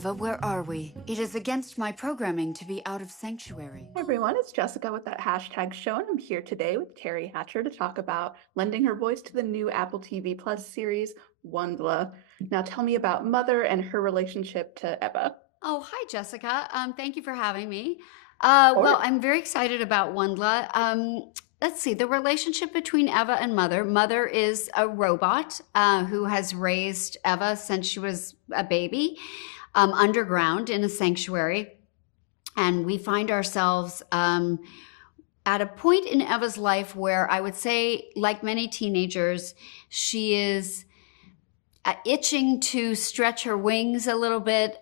Eva, where are we? It is against my programming to be out of sanctuary. Hey everyone, it's Jessica with that hashtag show, and I'm here today with Teri Hatcher to talk about lending her voice to the new Apple TV Plus series, WondLa. Now tell me about Muthr and her relationship to Eva. Oh, hi, Jessica. Thank you for having me. Or Well, I'm very excited about WondLa. Let's see, the relationship between Eva and Muthr. Muthr is a robot who has raised Eva since she was a baby underground in a sanctuary. And we find ourselves at a point in Eva's life where I would say, like many teenagers, she is itching to stretch her wings a little bit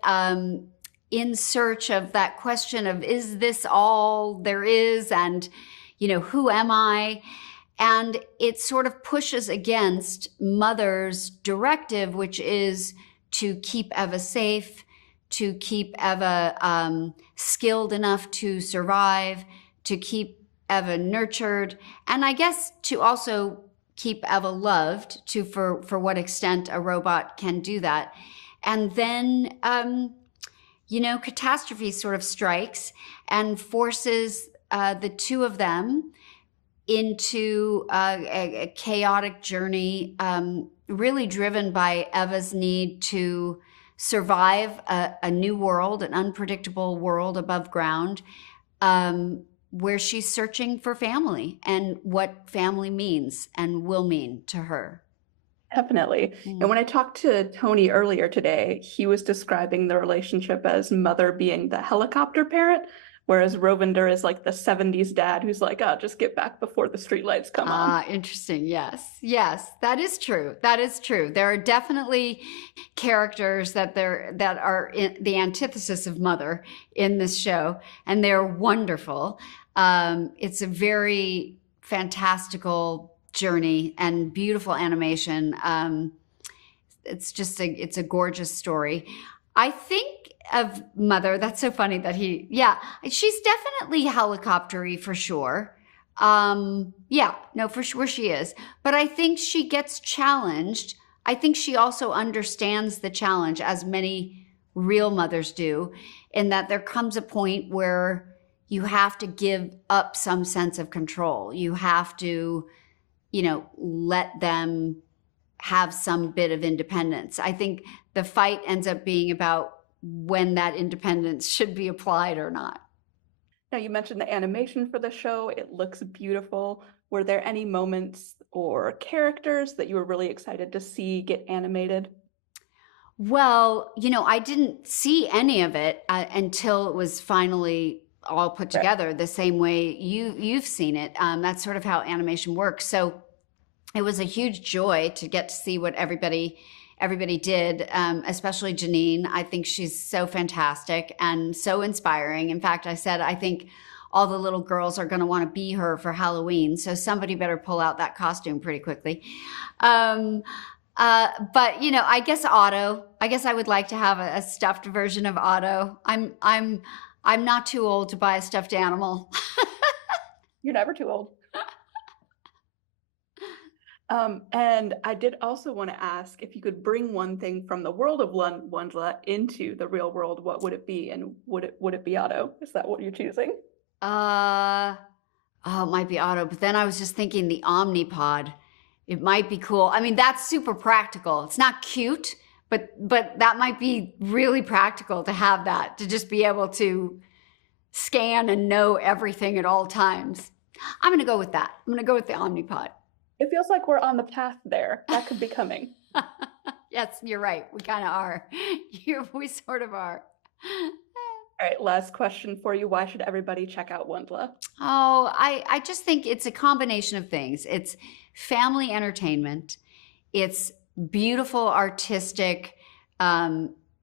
in search of that question of, is this all there is? And, who am I? And it sort of pushes against Muthr's directive, which is to keep Eva safe, to keep Eva skilled enough to survive, to keep Eva nurtured, and I guess to also keep Eva loved, to for what extent a robot can do that. And then, catastrophe sort of strikes and forces the two of them into a chaotic journey, really driven by Eva's need to survive a new world, an unpredictable world above ground, where she's searching for family and what family means and will mean to her. definitely. And when I talked to Tony earlier today, he was describing the relationship as Muthr being the helicopter parent, whereas Rovender is like the 70s dad who's like, oh, just get back before the streetlights come on. Ah, interesting. Yes, that is true. That is true. There are definitely characters that are the antithesis of Muthr in this show, and they're wonderful. It's a very fantastical journey and beautiful animation. It's a gorgeous story. I think of Muthr, that's so funny that she's definitely helicoptery for sure. For sure she is. But I think she gets challenged. I think she also understands the challenge, as many real mothers do, in that there comes a point where you have to give up some sense of control. You have to, let them have some bit of independence. I think the fight ends up being about when that independence should be applied or not. Now, you mentioned the animation for the show. It looks beautiful. Were there any moments or characters that you were really excited to see get animated? Well, I didn't see any of it until it was finally all put together the same way you've seen it. That's sort of how animation works. So it was a huge joy to get to see what everybody did, especially Jeanine. I think she's so fantastic and so inspiring. In fact, I said, I think all the little girls are going to want to be her for Halloween. So somebody better pull out that costume pretty quickly. But, I guess Otto, I guess I would like to have a stuffed version of Otto. I'm not too old to buy a stuffed animal. You're never too old. And I did also want to ask if you could bring one thing from the world of WondLa into the real world, what would it be? And would it be Otto? Is that what you're choosing? It might be Otto, but then I was just thinking the Omnipod. It might be cool. I mean, that's super practical. It's not cute, but that might be really practical to have that, to just be able to scan and know everything at all times. I'm going to go with that. I'm going to go with the Omnipod. It feels like we're on the path there. That could be coming. Yes, you're right. We kind of are. We sort of are. All right, last question for you. Why should everybody check out WondLa? Oh, I just think it's a combination of things. It's family entertainment. It's beautiful, artistic,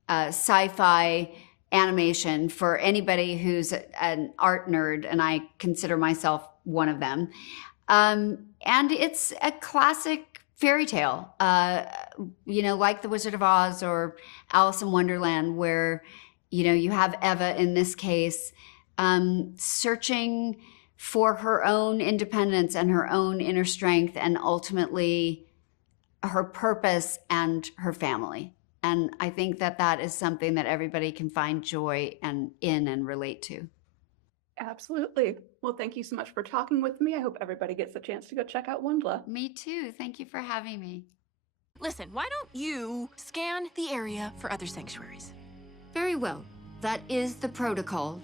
sci-fi animation for anybody who's an art nerd, and I consider myself one of them. And it's a classic fairy tale, like The Wizard of Oz or Alice in Wonderland, where, you have Eva in this case, searching for her own independence and her own inner strength and ultimately her purpose and her family. And I think that that is something that everybody can find joy and relate to. Absolutely. Well, thank you so much for talking with me. I hope everybody gets a chance to go check out WondLa. Me too. Thank you for having me. Listen, why don't you scan the area for other sanctuaries? Very well. That is the protocol.